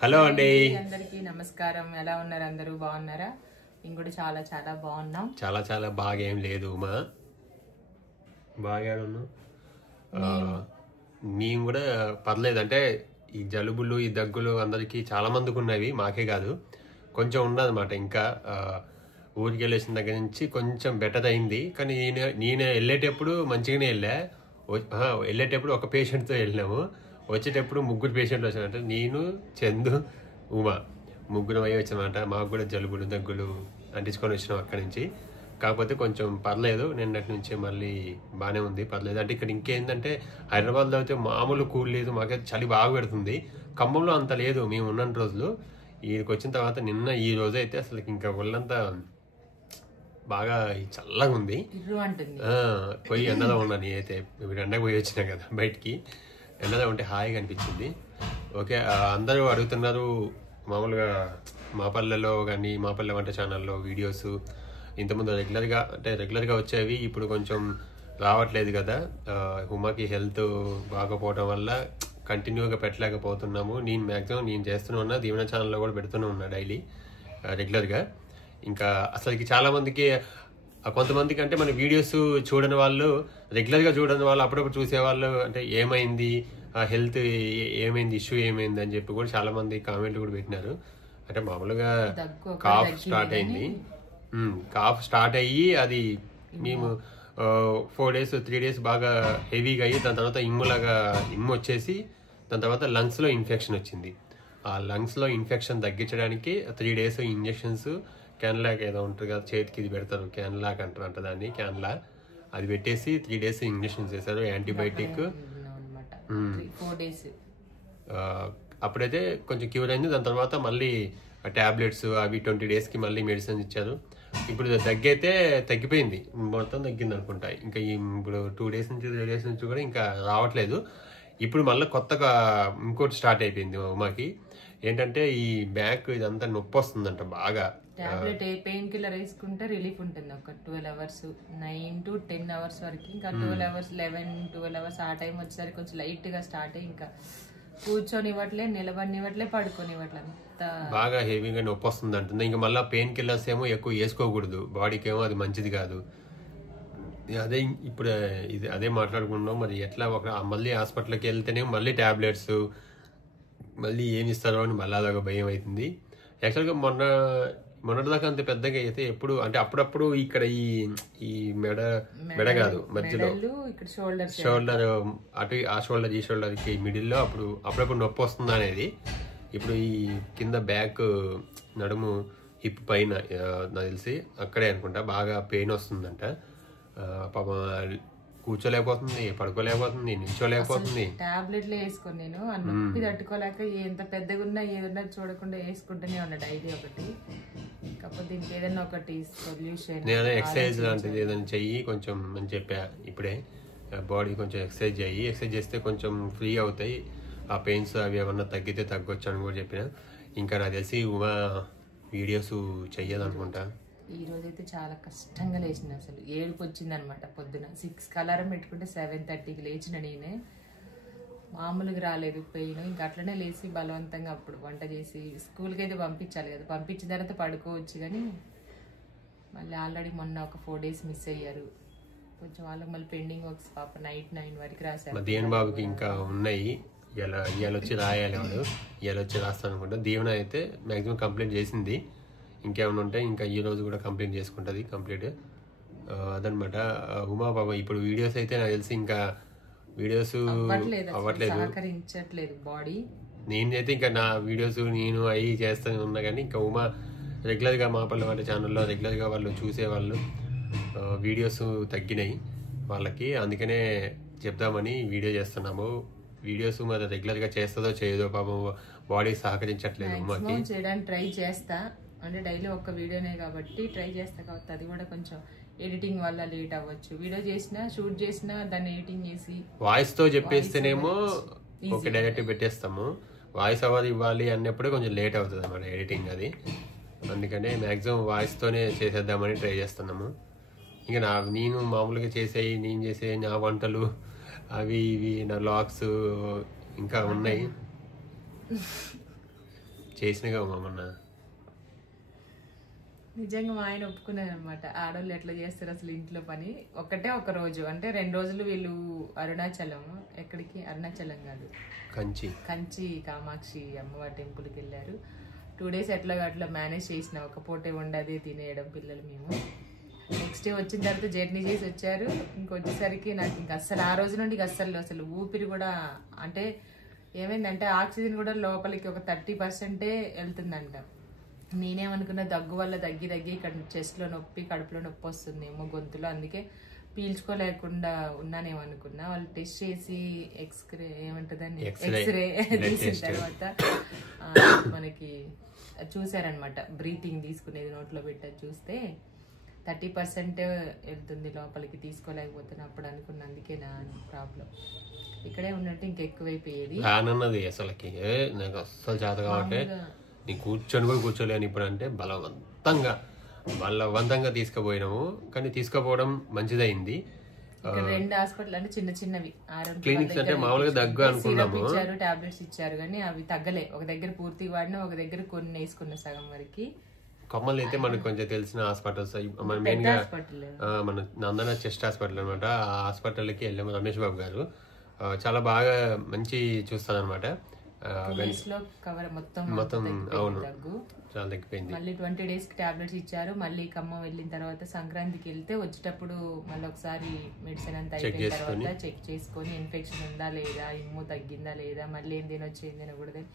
Hello అండి, అందరికీ నమస్కారం. ఎలా ఉన్నారు? అందరూ బాగున్నారా? నేను కూడా చాలా చాలా బాగున్నాం. చాలా చాలా బాగా ఏం లేదు ఉమా, బాగా ఉన్నాం. మేము కూడా పర్లేదు. అంటే ఈ జలుబులు ఈ దగ్గులు అందరికీ చాలా మందికి ఉన్నవి, మాకే కాదు. కొంచెం ఉన్నదన్నమాట. ఇంకా ఊరికి వెళ్ళేసిన దగ్గర నుంచి కొంచెం బెటర్ అయింది. కానీ నేను వెళ్ళేటప్పుడు మంచిగానే వెళ్ళేటప్పుడు ఒక పేషెంట్తో వెళ్ళినాము. వచ్చేటప్పుడు ముగ్గురు పేషెంట్లు వచ్చామంట. నేను, చందు, ఉమా ముగ్గురం అయ్యి వచ్చామంట. మాకు కూడా జలుబులు దగ్గులు అంటించుకొని వచ్చినాం అక్కడి నుంచి. కాకపోతే కొంచెం పర్లేదు, నిన్నటి నుంచి మళ్ళీ బాగానే ఉంది, పర్లేదు. అంటే ఇక్కడ ఇంకేంటంటే హైదరాబాద్లో అయితే మామూలు కూల్ లేదు, మాకైతే చలి బాగా పెడుతుంది. ఖమ్మంలో అంత లేదు మేము ఉన్న రోజులు. ఈడికి వచ్చిన తర్వాత నిన్న ఈ రోజు అయితే అసలు ఇంకా ఒళ్ళంతా బాగా చల్లగా ఉంది. పోయి ఎండలో ఉన్నా. నేనైతే ఇప్పుడు ఎండకు పోయి వచ్చినా కదా బయటికి, ఎండలో ఉంటే హాయిగా అనిపించింది. ఓకే, అందరూ అడుగుతున్నారు మామూలుగా మా పల్లెలో కానీ మా పల్లె వంట ఛానల్లో వీడియోస్ ఇంతకుముందు రెగ్యులర్గా వచ్చేవి, ఇప్పుడు కొంచెం రావట్లేదు కదా. ఉమాకి హెల్త్ బాగోపోవడం వల్ల కంటిన్యూగా పెట్టలేకపోతున్నాము. నేను మ్యాక్సిమం నేను చేస్తూనే ఉన్నా, దీవెన ఛానల్లో కూడా పెడుతూనే ఉన్నా డైలీ రెగ్యులర్గా. ఇంకా అసలుకి చాలామందికి, కొంతమందికి అంటే మన వీడియోస్ చూడని వాళ్ళు, రెగ్యులర్గా చూడని వాళ్ళు, అప్పుడప్పుడు చూసేవాళ్ళు అంటే ఏమైంది హెల్త్, ఏమైంది ఇష్యూ ఏమైంది అని చెప్పి కూడా చాలా మంది కామెంట్లు కూడా పెట్టినారు. అంటే మామూలుగా కాఫ్ స్టార్ట్ అయ్యి అది మేము 4 days 3 days బాగా హెవీగా అయ్యి దాని తర్వాత ఇమ్ము వచ్చేసి దాని తర్వాత లంగ్స్లో ఇన్ఫెక్షన్ వచ్చింది. ఆ లంగ్స్లో ఇన్ఫెక్షన్ తగ్గించడానికి 3 days ఇంజెక్షన్స్, క్యాన్లాక్ ఏదో ఉంటుంది కదా చేతికి ఇది పెడతారు, క్యాన్లాక్ అంటారంట దాన్ని, క్యాన్లా అది పెట్టేసి 3 days ఇంజెక్షన్స్ చేశారు, యాంటీబయాటిక్. అప్పుడైతే కొంచెం క్యూర్ అయింది. దాని తర్వాత మళ్ళీ టాబ్లెట్స్ అవి 20 daysకి మళ్ళీ మెడిసిన్స్ ఇచ్చారు. ఇప్పుడు దగ్గైతే తగ్గిపోయింది, మొత్తం తగ్గింది అనుకుంటా. ఇంకా ఇప్పుడు 2 days నుంచి 3 days నుంచి కూడా ఇంకా రావట్లేదు. ఇప్పుడు మళ్ళీ కొత్తగా ఇంకోటి స్టార్ట్ అయిపోయింది ఉమాకి. ఏంటంటే ఈ బ్యాక్ ఇదంతా నొప్పి వస్తుందంట బాగా. టాబ్లెట్ పెయిన్ కిల్లర్ వేసుకుంటే రిలీఫ్ ఉంటుంది ఒక 12 hours, 9 to 10 hours వరకు. ఇంకా 12 hours 11-12 hours ఆ టైం వచ్చేసరికి కొంచెం లైట్ గా స్టార్ట్ అయ్యి ఇంకా కూర్చొని ఇవ్వట్లే, నిలబడినివ్వట్లే, పడుకొని ఇవ్వట్లే, అంత బాగా హెవీగా నొప్పి వస్తుంది అంటుంది. ఇంకా మళ్ళీ పెయిన్ కిల్లర్స్ ఏమో ఎక్కువ వేసుకోకూడదు, బాడీకి ఏమో అది మంచిది కాదు. అదే ఇప్పుడు అదే మాట్లాడుకుంటున్నాం. మరి ఎట్లా మళ్ళీ హాస్పిటల్కి వెళ్తేనే మళ్ళీ టాబ్లెట్స్ మళ్ళీ ఏమి ఇస్తారో అని మళ్ళీ అలాగ భయం అవుతుంది. యాక్చువల్గా మొన్నటిదాకా అంత పెద్దగా అయితే ఎప్పుడు అంటే అప్పుడప్పుడు ఇక్కడ ఈ మెడ కాదు మధ్యలో షోల్డర్ అటు ఆ షోల్డర్ ఈ షోల్డర్కి మిడిల్లో అప్పుడప్పుడు నొప్పి వస్తుంది అనేది. ఇప్పుడు ఈ కింద బ్యాక్ నడుము హిప్ పైన నాకు తెలిసి అక్కడే అనుకుంటా బాగా పెయిన్ వస్తుందంట. పాపం కూర్చోలేకపోతుంది, పడుకోలేకపోతుంది, నిల్చోలేకపోతుంది. టాబ్లెట్లే వేసుకొని నేను నొప్పి తట్టుకోలేక ఎంత పెద్దగా ఉన్నా ఏదన్నా చూడకుండా వేసుకుంటూనే ఉన్నా డైలీ ఒకటి. కాకపోతే ఇంకేదన్నా ఒకటి సొల్యూషన్, నేను ఎక్సర్సైజ్ లాంటిది ఏదైనా చెయ్యి కొంచెం అని చెప్పా. ఇప్పుడే బాడీ కొంచెం ఎక్సర్సైజ్ చేస్తే కొంచెం ఫ్రీ అవుతాయి, ఆ పెయిన్స్ అవి ఏమన్నా తగ్గితే తగ్గొచ్చు అని కూడా చెప్పిన. ఇంకా నాకు తెలిసి ఉమా వీడియోస్ చెయ్యదనుకుంటా. ఈ రోజైతే చాలా కష్టంగా లేచిన, అసలు ఏడుపు వచ్చింది అనమాట. పొద్దున 6కి అలారం పెట్టుకుంటే 7:30కి లేచిన నేనే. మామూలుగా రాలేదు పెయిన్. ఇంకా అట్లనే లేచి బలవంతంగా అప్పుడు వంట చేసి స్కూల్కి అయితే పంపించాలి కదా, పంపించిన తర్వాత పడుకోవచ్చు. కానీ మళ్ళీ ఆల్రెడీ మొన్న ఒక 4 days మిస్ అయ్యారు కొంచెం. వాళ్ళకి మళ్ళీ పెండింగ్ వర్క్స్ పాప నైట్ 9 వరకు రాశారు. దీవెన బాబుకి ఇంకా ఉన్నాయి, ఇవాళ వచ్చి రాయాలి, వాడు ఇవాళ వచ్చి రాస్తాను అనుకుంటా. దీవెన అయితే మ్యాక్సిమం కంప్లీట్ చేసింది, ఇంకేమైనా ఉంటే ఇంకా ఈ రోజు కూడా కంప్లీట్ చేసుకుంటుంది కంప్లీట్. అదనమాట ఉమా బాబా. ఇప్పుడు వీడియోస్ అయితే నాకు తెలిసి ఇంకా వీడియోస్ అవ్వట్లేదు బాడీ. నేనైతే ఇంకా నా వీడియోస్ నేను అవి చేస్తూనే ఉన్నా. కానీ ఇంకా ఉమా రెగ్యులర్గా మా పల్లె వంట ఛానల్లో రెగ్యులర్గా వాళ్ళు చూసేవాళ్ళు, వీడియోస్ తగ్గినాయి వాళ్ళకి. అందుకనే చెప్దామని వీడియో చేస్తున్నాము. వీడియోస్ మరి రెగ్యులర్గా చేస్తుందో చేయదో పాపం బాడీ సహకరించట్లేదు ఉమాకి. చేయడానికి ట్రై చేస్తా, అంటే డైలీ ఒక్క వీడియోనే కాబట్టి ట్రై చేస్తా. కాబట్టి అది కూడా కొంచెం ఎడిటింగ్ వల్ల లేట్ అవ్వచ్చు. వీడియో చేసినా షూట్ చేసినా దాన్ని ఎడిటింగ్ చేసి వాయిస్ తో చెప్పేస్తేనేమో ఓకే డైరెక్ట్ పెట్టేస్తాము. వాయిస్ ఓవర్ ఇవ్వాలి అన్నప్పుడు కొంచెం లేట్ అవుతుంది అన్నమాట ఎడిటింగ్ అది. అందుకనే మ్యాక్సిమం వాయిస్ తోనే చేసేద్దామని ట్రై చేస్తున్నాము. ఇంకా నేను మామూలుగా నేను చేసే నా వంటలు అవి ఇవి నా వ్లాగ్స్ ఇంకా ఉన్నాయి. చేసినగా మొన్న. నిజంగా మా ఆయన ఒప్పుకున్నారు అనమాట. ఆడవాళ్ళు ఎట్లా చేస్తారు అసలు ఇంట్లో పని, ఒక రోజు అంటే 2 రోజులు వీళ్ళు అరుణాచలం, ఎక్కడికి అరుణాచలం కాదు కంచి కామాక్షి అమ్మవారి టెంపుల్కి వెళ్ళారు. 2 days అట్లా మేనేజ్ చేసిన, ఒక పూటే వండది తినేయడం పిల్లలు మేము. నెక్స్ట్ డే వచ్చిన తర్వాత జర్నీ చేసి వచ్చారు. ఇంకొచ్చేసరికి నాకు ఇంకా అస్సలు ఆ రోజు నుండి అసలు ఊపిరి కూడా, అంటే ఏమైందంటే ఆక్సిజన్ కూడా లోపలికి ఒక 30% వెళ్తుందంట. నేనేమనుకున్నా దగ్గు వల్ల దగ్గి ఇక్కడ చెస్ట్లో నొప్పి, కడుపులో నొప్పి వస్తుందేమో గొంతులో, అందుకే పీల్చుకోలేకుండా ఉన్నానేమనుకున్నా. వాళ్ళు టెస్ట్ చేసి ఎక్స్రే తీసిన తర్వాత మనకి చూసారనమాట. బ్రీతింగ్ తీసుకునేది నోట్లో పెట్టది చూస్తే 30% వెళ్తుంది లోపలికి, తీసుకోలేకపోతున్నా. అప్పుడు అనుకున్నా అందుకే నా ప్రాబ్లం. ఇక్కడే ఉన్నట్టు ఇంకెక్కువైపోయేది. అసలుకి నాకు అస్సలు చేత కాబట్టి నీ కూర్చొని కూడా కూర్చోలేని ఇప్పుడు అంటే బలవంతంగా తీసుకుపోయినాము. కానీ తీసుకుపోవడం మంచిదైంది. 2 హాస్పిటల్ అంటే చిన్నవి క్లినిక్స్ అంటే మామూలుగా దగ్గు అనుకున్నాము, టాబ్లెట్స్ ఇచ్చారు కానీ అవి తగ్గలే. ఒక దగ్గర పూర్తిగా వాడినా, ఒక దగ్గర కొన్ని వేసుకున్న సగం వరకు. కొమ్మలు అయితే మనకు కొంచెం తెలిసిన హాస్పిటల్స్, మెయిన్ గా మన నందన చెస్ట్ హాస్పిటల్ అనమాట. ఆ హాస్పిటల్కి వెళ్ళాము. రమేష్ బాబు గారు చాలా బాగా మంచి చూస్తాను అనమాట. మొత్తం అవును చాలా తగ్గిపోయింది. మళ్ళీ 20 days కి టాబ్లెట్స్ ఇచ్చారు. మళ్ళీ ఖమ్మం వెళ్ళిన తర్వాత సంక్రాంతికి వెళ్తే వచ్చేటప్పుడు మళ్ళీ ఒకసారి మెడిసిన్ అంతా అయిపోయిన తర్వాత చెక్ చేసుకొని ఇన్ఫెక్షన్ ఉందా లేదా, ఇమ్ము తగ్గిందా లేదా, మళ్ళీ ఏం తినొచ్చు ఏం తినకూడదని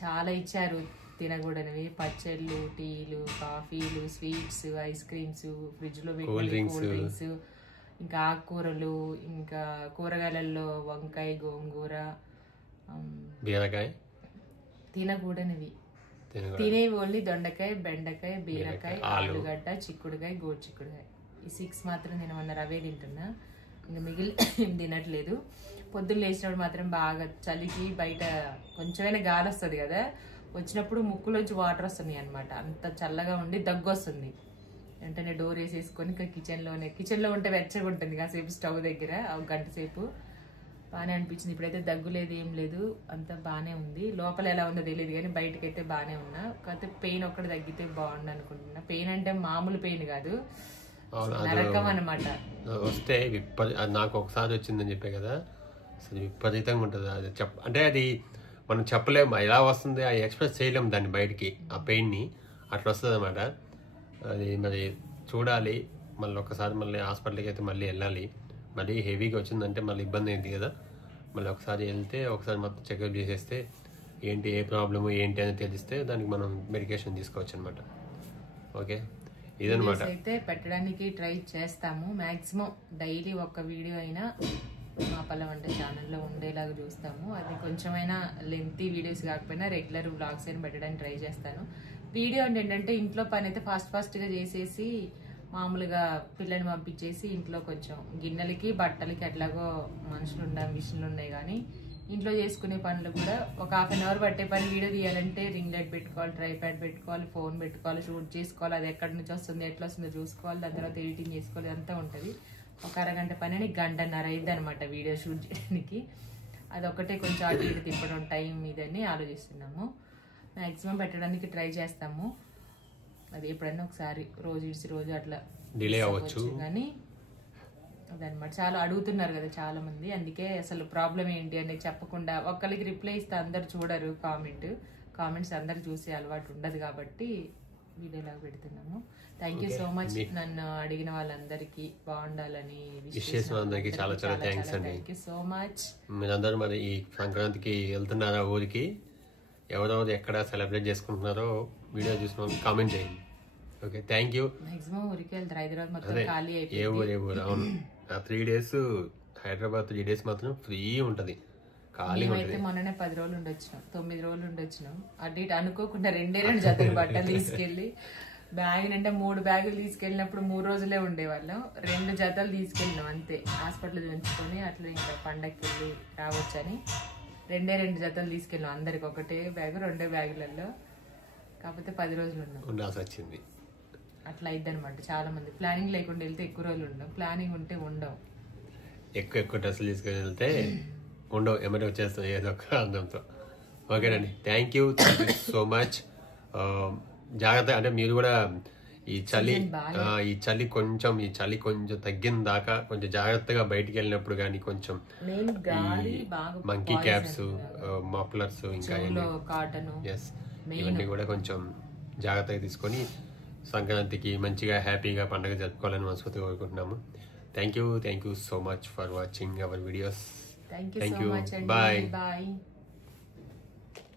చాలా ఇచ్చారు. తినకూడనివి పచ్చళ్ళు, టీలు, కాఫీలు, స్వీట్స్, ఐస్ క్రీమ్స్, ఫ్రిడ్జ్ లో కూల్ డ్రింక్స్, ఇంకా ఆకుకూరలు, ఇంకా కూరగాయలలో వంకాయ, గోంగూర, బీరకాయ తినకూడనివి. తినేవి ఓన్లీ దొండకాయ, బెండకాయ, బీరకాయ, ఆలుగడ్డ, చిక్కుడుకాయ, గోడు చిక్కుడుకాయ. ఈ 6 మాత్రం తినమన్నారు. అవే తింటున్నా. ఇంకా మిగిలి ఏం తినట్లేదు. పొద్దున్న లేచినప్పుడు మాత్రం బాగా చలికి బయట కొంచెమైనా గాలి వస్తుంది కదా, వచ్చినప్పుడు ముక్కులోంచి వాటర్ వస్తున్నాయి అనమాట. అంత చల్లగా ఉండి దగ్గు వస్తుంది. వెంటనే డోర్ వేసేసుకొని ఇంకా కిచెన్లో ఉంటే వెచ్చగా ఉంటుంది కాసేపు స్టవ్ దగ్గర, ఒక గంట సేపు బాగానే అనిపించింది. ఇప్పుడైతే దగ్గు లేదు, ఏం లేదు, అంత బాగానే ఉంది. లోపల ఎలా ఉందో తెలియదు కానీ బయటకైతే బాగానే ఉన్నా. కాకపోతే పెయిన్ ఒక్కటి తగ్గితే బాగుండు అనుకుంటున్నా. పెయిన్ అంటే మామూలు పెయిన్ కాదు, నరకం అనమాట. వస్తే నాకు ఒకసారి వచ్చిందని చెప్పే కదా, అసలు విపరీతంగా ఉంటుంది. అది అంటే అది మనం చెప్పలేము ఎలా వస్తుంది, అది ఎక్స్ప్రెస్ చేయలేము దాన్ని బయటికి, ఆ పెయిన్ని. అట్లా వస్తుంది అనమాట. అది మరి చూడాలి. మళ్ళీ ఒకసారి మళ్ళీ హాస్పిటల్కి అయితే మళ్ళీ వెళ్ళాలి. మళ్ళీ హెవీగా వచ్చిందంటే మళ్ళీ ఇబ్బంది అయింది కదా. మళ్ళీ ఒకసారి వెళ్తే ఒకసారి మొత్తం చెకప్ చేసేస్తే ఏంటి ఏ ప్రాబ్లము ఏంటి అని తెలిస్తే దానికి మనం మెడికేషన్ తీసుకోవచ్చు అనమాట. ఓకే, ఇదనమాట. అయితే పెట్టడానికి ట్రై చేస్తాము. మ్యాక్సిమం డైలీ ఒక వీడియో అయినా మా పల్లె వంట ఛానల్లో ఉండేలాగా చూస్తాము. అది కొంచెమైనా లెంతీ వీడియోస్ కాకపోయినా రెగ్యులర్ వ్లాగ్స్ అయినా పెట్టడానికి ట్రై చేస్తాను. వీడియో అంటే ఏంటంటే ఇంట్లో పని అయితే ఫాస్ట్గా చేసేసి మామూలుగా పిల్లని పంపించేసి ఇంట్లో కొంచెం గిన్నెలకి బట్టలకి ఎట్లాగో మిషన్లు ఉన్నాయి కానీ ఇంట్లో చేసుకునే పనులు కూడా ఒక 1/2 hour పట్టే పని వీడియో తీయాలంటే రింగ్ లైట్ పెట్టుకోవాలి, ట్రైప్యాడ్ పెట్టుకోవాలి, ఫోన్ పెట్టుకోవాలి, షూట్ చేసుకోవాలి, అది ఎక్కడి నుంచి వస్తుంది ఎట్లా వస్తుందో చూసుకోవాలి, దాని తర్వాత ఎడిటింగ్ చేసుకోవాలి, అంతా ఉంటుంది. ఒక అరగంట పని అని 1.5 గంట అయింది అనమాట వీడియో షూట్ చేయడానికి. అదొకటే కొంచెం అటు ఇటు తిప్పడం టైం ఇదని ఆలోచిస్తున్నాము. మ్యాక్సిమం పెట్టడానికి ట్రై చేస్తాము. అది ఎప్పుడైనా ఒకసారి రోజు అట్లా డిలే అవ్వచ్చు కానీ అదనమాట. చాలా అడుగుతున్నారు కదా చాలా మంది, అందుకే అసలు ప్రాబ్లం ఏంటి అనేది చెప్పకుండా ఒక్కరికి రిప్లై ఇస్తే అందరు చూడరు. కామెంట్స్ అందరు చూసే అలవాటు ఉండదు కాబట్టి వీడియోలాగా పెడుతున్నాము. Thank you so much. నన్ను అడిగిన వాళ్ళందరికీ బాగుండాలని చాలా థ్యాంక్స్ అండి. Thank you so much. మీరందరూ మరి ఈ సంక్రాంతికి వెళ్తున్నారా ఊరికి? ఎవరెవరు ఎక్కడ సెలబ్రేట్ చేసుకుంటున్నారో వీడియో చూసిన కామెంట్ చేయండి. Okay, thank you. మాక్సిమం ఊరికి వెళ్తారు, హైదరాబాద్ మొత్తం ఖాళీ అయిపోయింది. ఏ ఊరు అవును. 3 days హైదరాబాద్ 3 days మాత్రం ఫ్రీ ఉంటది, ఖాళీ ఉంటుంది. మొన్ననే 10 రోజులు ఉండొచ్చినాం, 9 రోజులు ఉండొచ్చినాం. అటు ఇటు అనుకోకుండా 2 జతలు బట్టలు తీసుకెళ్లి బ్యాగ్ అంటే 3 బ్యాగులు తీసుకెళ్ళినప్పుడు 3 రోజులే ఉండేవాళ్ళం. 2 జతలు తీసుకెళ్ళినాం అంతే. హాస్పిటల్ ఉంచుకొని అట్లా ఇంకా పండగకి వెళ్ళి రావచ్చని 2 జతలు తీసుకెళ్ళాం. అందరికి ఒకటే బ్యాగు 2 బ్యాగులలో. కాకపోతే 10 రోజులు ఉండాల్సి వచ్చింది. అట్లా అయిద్ది అనమాట. చాలా మంది ప్లానింగ్ లేకుండా వెళ్తే ఎక్కువ రోజులు ఉండవు, ప్లానింగ్ ఉంటే ఉండవు. ఎక్కువ డ్రెస్సులు తీసుకొని వెళ్తే ఉండవు, ఎమ్మటి వచ్చేస్తాం ఏదో ఒక అందంతో. ఓకేనండి, థ్యాంక్ యూ సో మచ్. జాగ్రత్త అంటే మీరు కూడా ఈ చలి కొంచెం తగ్గిన దాకా కొంచెం జాగ్రత్తగా బయటికి వెళ్ళినప్పుడు కానీ కొంచెం మంకీ క్యాప్స్, మఫ్లర్స్, ఇంకా ఇవన్నీ కూడా కొంచెం జాగ్రత్తగా తీసుకొని సంక్రాంతికి మంచిగా హ్యాపీగా పండుగ జరుపుకోవాలని మనస్ఫూర్తిగా కోరుకుంటున్నాము. Thank you so much for watching our videos. Thank you. Bye.